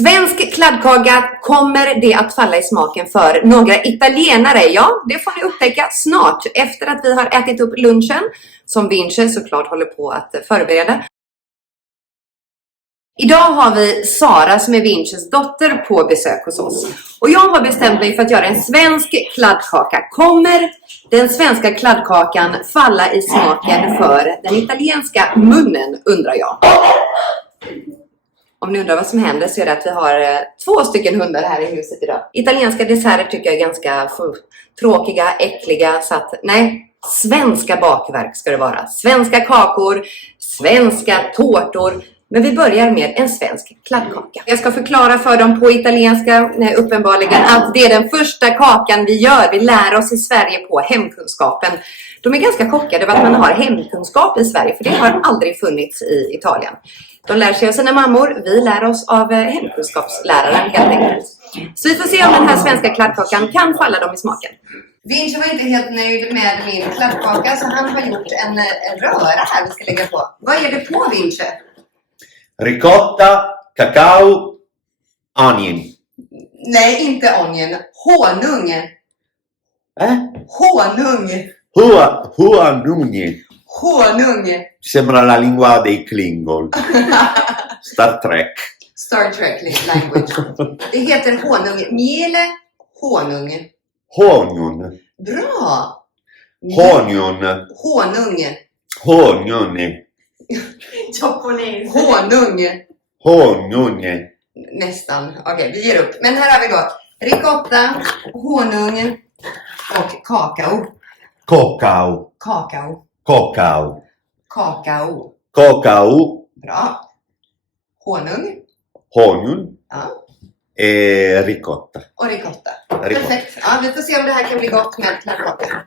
Svensk kladdkaka, kommer det att falla i smaken för några italienare? Ja, det får ni upptäcka snart efter att vi har ätit upp lunchen som Vinci såklart håller på att förbereda. Idag har vi Sara som är Vincis dotter på besök hos oss. Och jag har bestämt mig för att göra en svensk kladdkaka. Kommer den svenska kladdkakan falla i smaken för den italienska munnen, undrar jag. Om ni undrar vad som händer så är det att vi har 2 stycken hundar här i huset idag. Italienska desserter tycker jag är ganska tråkiga, äckliga. Så att, nej, svenska bakverk ska det vara. Svenska kakor, svenska tårtor. Men vi börjar med en svensk kladdkaka. Jag ska förklara för dem på italienska, uppenbarligen, att det är den första kakan vi gör. Vi lär oss i Sverige på hemkunskapen. De är ganska chockade över att man har hemkunskap i Sverige, för det har aldrig funnits i Italien. De lär sig av sina mammor, vi lär oss av hemkunskapsläraren helt enkelt. Så vi får se om den här svenska kladdkakan kan falla dem i smaken. Vinci var inte helt nöjd med min kladdkaka, så han har gjort en röra här vi ska lägga på. Vad är det på, Vinci? Ricotta, cacao, onion. Nej, inte onion. Honung. Honung. Honung. Honung. Sembra la lingua dei Klingon. Star Trek. Star Trek language. Det heter honung. Miele, honung. Honung. Bra. Honung. Honung. Honung. Japanes. Honung. Honung. Nästan. Okej, vi ger upp. Men här har vi då ricotta, honung och kakao. Cacao. Kakao. Cacao. Kakao. Cacao. Bra. Honung. Honung. Ja. Ricotta. Och ricotta. Perfekt. Ja, vi får se om det här kan bli gott med kladdkaka.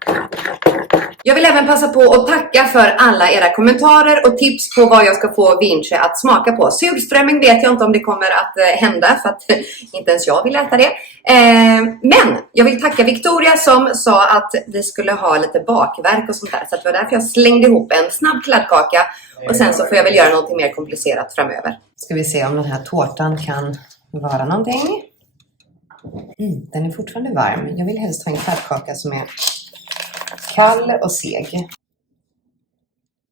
Jag vill även passa på att tacka för alla era kommentarer och tips på vad jag ska få Vinci att smaka på. Surströmming vet jag inte om det kommer att hända, för att inte ens jag vill äta det. Men jag vill tacka Victoria som sa att vi skulle ha lite bakverk och sånt där. Så det var därför jag slängde ihop en snabb kladdkaka. Och sen så får jag väl göra något mer komplicerat framöver. Ska vi se om den här tårtan kan vara någonting. Den är fortfarande varm. Jag vill helst ha en kladdkaka som är kall och seg.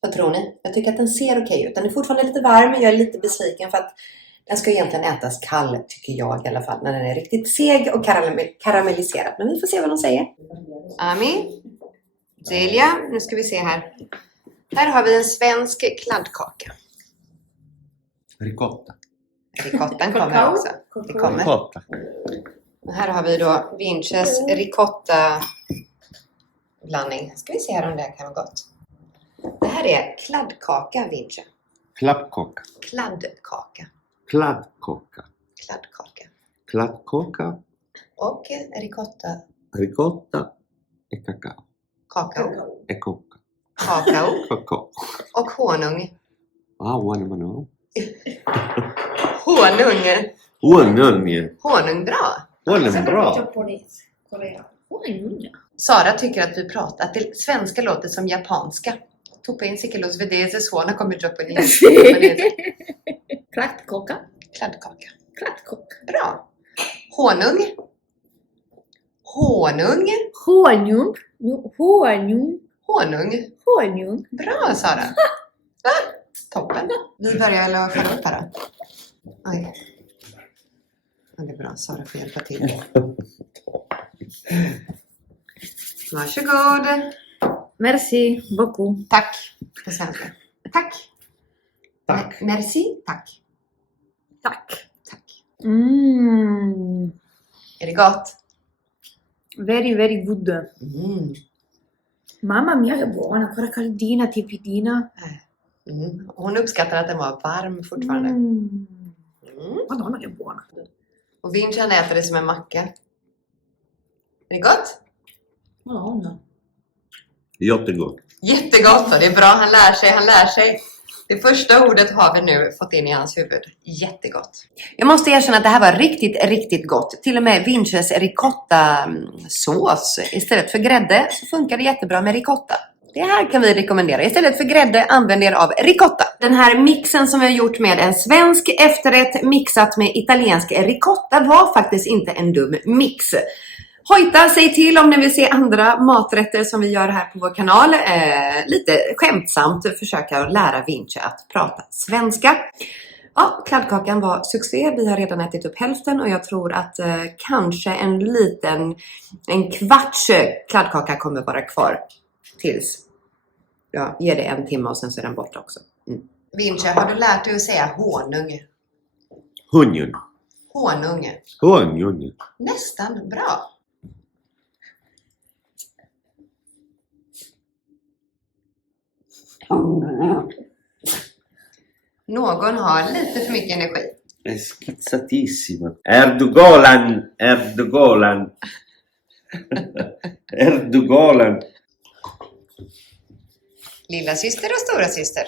Vad tror ni? Jag tycker att den ser okej ut. Den är fortfarande lite varm, men jag är lite besviken för att den ska egentligen ätas kall, tycker jag i alla fall. När den är riktigt seg och karamelliserad. Men vi får se vad de säger. Ami, Celia, nu ska vi se här. Här har vi en svensk kladdkaka. Ricotta. Ricottan kommer också. Det kommer. Ricotta. Och här har vi då Vincis ricotta blandning. Ska vi se här om det här kan vara gott. Det här är kladdkaka, Vinci. Kladdkaka. Kladdkaka. Kladdkaka. Kladdkaka. Kladdkaka. Och ricotta. Ricotta e cacao. Kakao. E coca. Kakao. Cacao. Och honung. One man. Honung. Honung. Honung, bra. Honung bra. Japanes. Korea. Honung. Sara tycker att vi pratar, att det svenska låter som japanska. Tuppa in sikellos vedese suona come giapponese. Kladdkaka. Kladdkaka. Kladdkaka. Bra. Honung. Honung. Honung. Honung. Honung. Honung. Bra, Sara. Toppen. Vi börjar väl att skära upp här då. Oj. Ja, det är bra. Sara får hjälpa till. Varsågod. Merci beaucoup. Tack. På svenska. Tack. Tack. Merci. Tack. Tack. Tack. Är det gott? Very, very good. Mamma mia che buona, ancora caldina, tiepidina. Hon uppskattar att den var varm fortfarande. Madonna che buona. Och Vinci äter det som en macka. Är det gott? Madonna. Jättegott. Jättegott, och det är bra. Han lär sig. Det första ordet har vi nu fått in i hans huvud. Jättegott. Jag måste erkänna att det här var riktigt, riktigt gott. Till och med Vincis ricotta-sås istället för grädde så funkar det jättebra med ricotta. Det här kan vi rekommendera. Istället för grädde, använd er av ricotta. Den här mixen som vi har gjort med en svensk efterrätt mixat med italiensk ricotta var faktiskt inte en dum mix. Hojta, säg till om ni vill se andra maträtter som vi gör här på vår kanal. Lite skämtsamt försöka lära Vinci att prata svenska. Ja, kladdkakan var succé. Vi har redan ätit upp hälften och jag tror att kanske en kvarts kladdkaka kommer vara kvar tills jag ger det 1 timme och sen så är den borta också. Vinci, har du lärt dig att säga honung? Honung. Honung. Honung. Nästan bra. Någon har lite för mycket energi. È schizzatissima. Erdogan. Erdogan. Erdogan. Lilla syster och stora syster.